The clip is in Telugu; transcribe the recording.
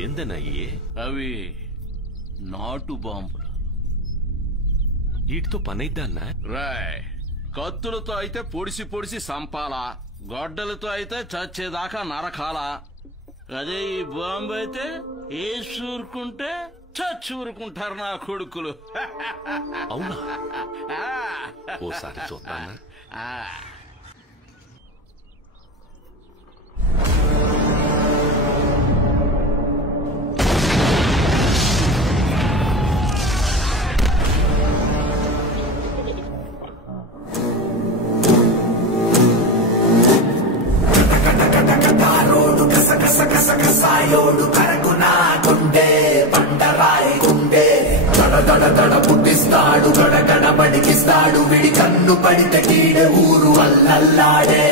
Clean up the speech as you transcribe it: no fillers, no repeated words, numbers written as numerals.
ఏందన్నయ్యే అవి నాటు బాంబులు. వీటితో పనైద్దా అన్నా? రాయ్, కత్తులతో అయితే పొడిసి పొడిసి సంపాలా, గొడ్డలతో అయితే చచ్చేదాకా నరకాలా. అదే ఈ బాంబు అయితే వేసి ఊరుకుంటే చచ్చి ఊరుకుంటారు నా కొడుకులు. అవునా? ఓసారి చూద్దానా? సాయోడు కరకునా గుండె పండరాయి గుండె దడ దడ పుట్టిస్తాడు, గడగడ బడికిస్తాడు, విడి కన్ను పడితే కీడే ఊరు అల్లల్లాడే.